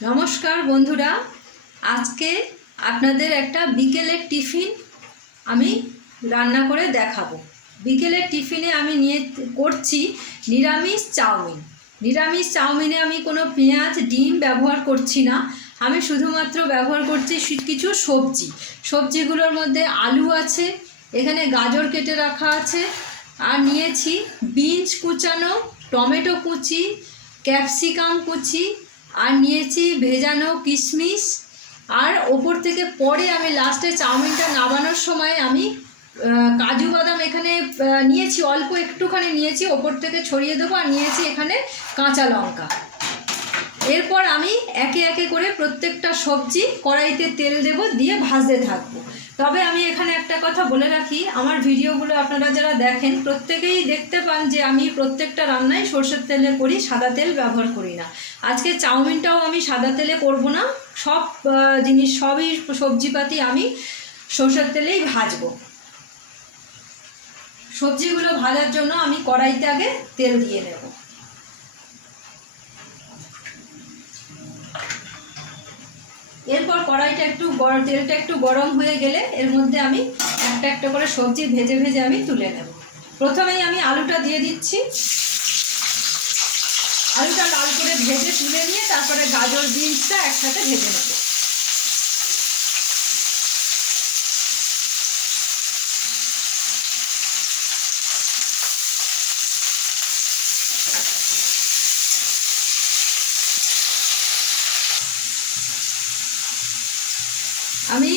নমস্কার বন্ধুরা, আজকে আপনাদের একটা বিকেলের টিফিন আমি রান্না করে দেখাবো। বিকেলের টিফিনে আমি করছি নিরামিষ চাউমিন। নিরামিষ চাউমিনে আমি কোনো পেঁয়াজ ডিম ব্যবহার করছি না, আমি শুধুমাত্র ব্যবহার করছি কিছু সবজিগুলোর মধ্যে আলু আছে, এখানে গাজর কেটে রাখা আছে, আর নিয়েছি বিনস কুচানো, টমেটো কুচি, ক্যাপসিকাম কুচি, আর নিয়েছি ভেজানো কিশমিশ। আর ওপর থেকে পরে আমি লাস্টে চাউমিনটা নামানোর সময় আমি কাজু বাদাম এখানে নিয়েছি, অল্প একটুখানি নিয়েছি, ওপর থেকে ছড়িয়ে দেবো। আর নিয়েছি এখানে কাঁচা লঙ্কা। এরপর আমি একে একে করে প্রত্যেকটা সবজি কড়াইতে তেল দেব, দিয়ে ভাজতে থাকবো। তবে আমি এখানে একটা কথা বলে রাখি, আমার ভিডিওগুলো আপনারা যারা দেখেন প্রত্যেকেই দেখতে পান যে আমি প্রত্যেকটা রান্নায় সরষের তেলে করি, সাদা তেল ব্যবহার করি না। আজকে চাউমিনটাও আমি সাদা তেলে করব না, সব সবই সবজিপাতি আমি সরষের তেলেই ভাজবো। সবজিগুলো ভাজার জন্য আমি কড়াইতে আগে তেল দিয়ে নেব। এরপর কড়াইটা তেলটা একটু গরম হয়ে গেলে এর মধ্যে আমি একটা একটা করে সবজি ভেজে ভেজে আমি তুলে নেব। প্রথমেই আমি আলুটা দিয়ে দিচ্ছি। আলুটা লাল করে ভেজে তুলে নিয়ে তারপরে গাজর বিনসটা একসাথে ভেজে নেব। আমি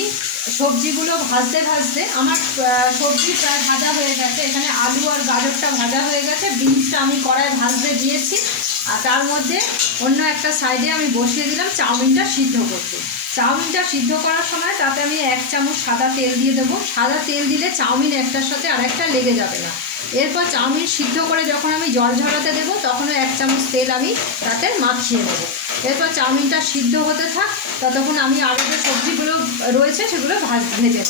সবজিগুলো ভাজতে ভাজতে আমার সবজি প্রায় ভাজা হয়ে গেছে। এখানে আলু আর গাজরটা ভাজা হয়ে গেছে, বিনসটা আমি কড়ায় ভাজতে দিয়েছি। আর তার মধ্যে অন্য একটা সাইডে আমি বসিয়ে দিলাম চাউমিনটা সিদ্ধ করতে। চাউমিনটা সিদ্ধ করার সময় তাতে আমি 1 চামচ সাদা তেল দিয়ে দেবো। সাদা তেল দিলে চাউমিন একটার সাথে আরেকটা লেগে যাবে না। এরপর চাউমিন সিদ্ধ করে যখন আমি জল ঝরাতে দেবো তখনও 1 চামচ তেল আমি তাতে মাখিয়ে নেবো। এরপর চাউমিনটা সিদ্ধ হতে থাক, ততক্ষণ আমি আরও যে সবজিগুলো রয়েছে সেগুলো ভেজে নেব।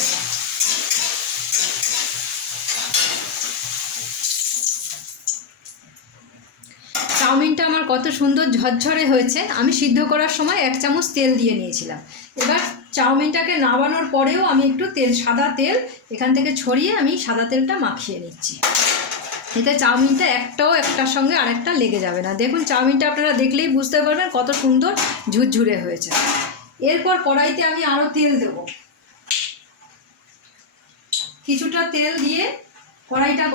চাউমিনটা আমার কত সুন্দর ঝরঝরে হয়েছে। আমি সিদ্ধ করার সময় 1 চামচ তেল দিয়ে নিয়েছিলাম। এবার চাউমিনটাকে নামানোর পরেও আমি একটু সাদা তেল এখান থেকে ছড়িয়ে আমি সাদা তেলটা মাখিয়ে নিচ্ছি। এতে চাউমিনটা একটার সঙ্গে আরেকটা লেগে যাবে না। দেখুন চাউমিনটা আপনারা দেখলেই বুঝতে পারবেন কত সুন্দর ঝুরঝুরে হয়েছে। এরপর কড়াইতে আমি আরও তেল দেব। কিছুটা তেল দিয়ে কড়াইটা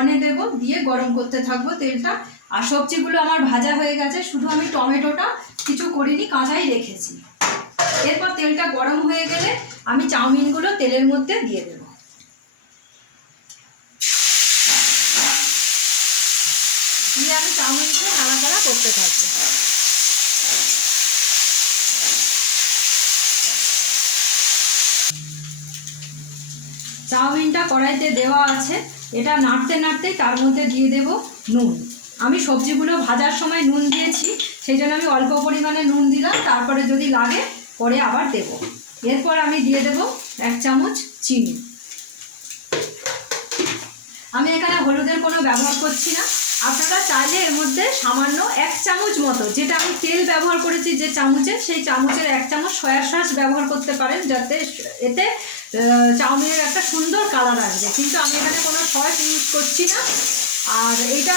অনে দেব, দিয়ে গরম করতে থাকবো তেলটা। আর সবজিগুলো আমার ভাজা হয়ে গেছে, শুধু আমি টমেটোটা কিছু করিনি, কাঁচাই রেখেছি। এরপর তেলটা গরম হয়ে গেলে আমি চাউমিনগুলো তেলের মধ্যে দিয়ে দেব। দিয়ে আমি চাউমিনগুলো নাড়াচাড়া করতে থাকবো। চাউমিনটা কড়াইতে দেওয়া আছে, এটা নাড়তে নাড়তেই তার মধ্যে দিয়ে দেব নুন। আমি সবজিগুলো ভাজার সময় নুন দিয়েছি, সেই জন্য আমি অল্প পরিমাণে নুন দিলাম, তারপরে যদি লাগে পরে আবার দেব। এরপর আমি দিয়ে দেব 1 চামচ চিনি। আমি এখানে হলুদের কোনো ব্যবহার করছি না। আপনারা চাইলে এর মধ্যে সামান্য 1 চামচ মতো, যেটা আমি তেল ব্যবহার করেছি যে চামচের, সেই চামচের 1 চামচ সয়া সস ব্যবহার করতে পারেন, যাতে এতে চাউমিনের একটা সুন্দর কালার আসবে। কিন্তু আমি এখানে কোনো সস ইউজ করছি না। আর এইটা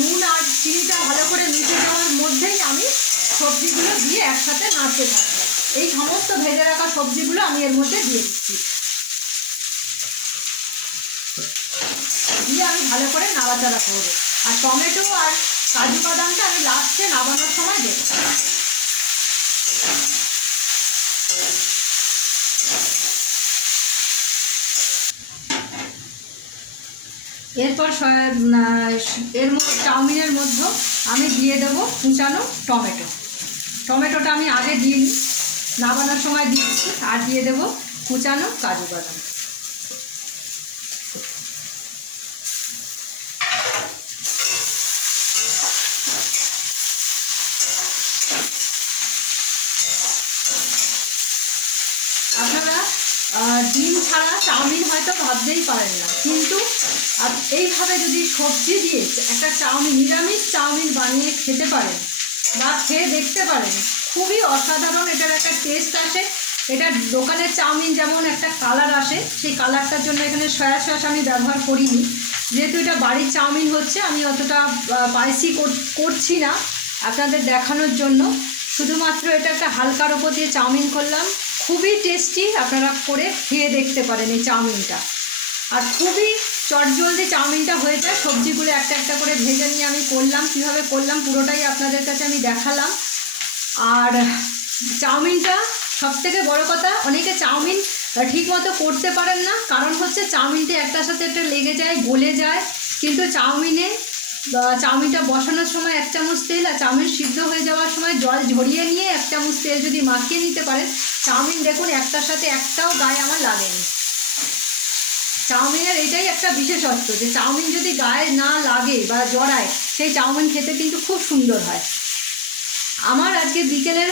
নুন আর চিনিটা ভালো করে মিশে যাওয়ার মধ্যেই আমি সবজিগুলো দিয়ে একসাথে নাড়তে থাকবো। এই সমস্ত ভেজে রাখা সবজিগুলো আমি এর মধ্যে দিয়ে দিচ্ছি, দিয়ে আমি ভালো করে নাড়াচাড়া করবো। আর টমেটো আর কাজু বাদামটা আমি লাস্টে নামানোর সময় দেব। এরপর চাউমিনের মধ্যে আমি দিয়ে দেবো কুচানো টমেটোটা আমি আগে দিয়ে নিই, নামানোর সময় দিচ্ছি। আর দিয়ে দেবো কুচানো কাজু বাদাম। আপনারা ডিম ছাড়া চাউমিন হয়তো ভাবতেই পারেন না, কিন্তু এইভাবে যদি সবজি দিয়ে একটা নিরামিষ চাউমিন বানিয়ে খেতে পারেন, বা খেয়ে দেখতে পারেন, খুবই অসাধারণ এটার একটা টেস্ট আসে। এটা দোকানের চাউমিন যেমন একটা কালার আসে, সেই কালারটার জন্য এখানে সয়া সস আমি ব্যবহার করিনি। যেহেতু এটা বাড়ির চাউমিন হচ্ছে, আমি অতটা স্পাইসি করছি না আপনাদের দেখানোর জন্য, শুধুমাত্র এটা একটা হালকার ওপর দিয়ে চাউমিন করলাম। খুবই টেস্টি, আপনারা করে খেয়ে দেখতে পারেন এই চাউমিনটা। আর খুবই চটজলদি চাউমিনটা হয়ে যায়। সবজিগুলো একটা একটা করে ভেজে নিয়ে আমি করলাম, কীভাবে করলাম পুরোটাই আপনাদের কাছে আমি দেখালাম। আর চাউমিনটা সবথেকে বড় কথা, অনেকে চাউমিন ঠিকমতো করতে পারেন না, কারণ হচ্ছে চাউমিনটা একটার সাথে একটা লেগে যায়, গলে যায়। কিন্তু চাউমিনটা বসানোর সময় 1 চামচ তেল, আর চাউমিন সিদ্ধ হয়ে যাওয়ার সময় জল ঝরিয়ে নিয়ে 1 চামচ তেল যদি মাখিয়ে নিতে পারেন, চাউমিন দেখুন একটার সাথে একটাও গায়ে আমার লাগেনি। চাউমিনের এটাই একটা বিশেষত্ব, যে চাউমিন যদি গায়ে না লাগে বা জড়ায়, সেই চাউমিন খেতে কিন্তু খুব সুন্দর হয়। আমার আজকে বিকেলের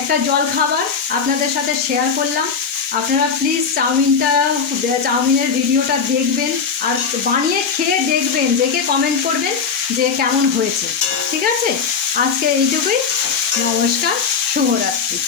একটা জল খাবার আপনাদের সাথে শেয়ার করলাম। আপনারা প্লিজ চাউমিনের ভিডিওটা দেখবেন, আর বানিয়ে খেয়ে দেখবেন, দেখে কমেন্ট করবেন যে কেমন হয়েছে। ঠিক আছে, আজকে এইটুকুই। নমস্কার, শুভরাত্রি।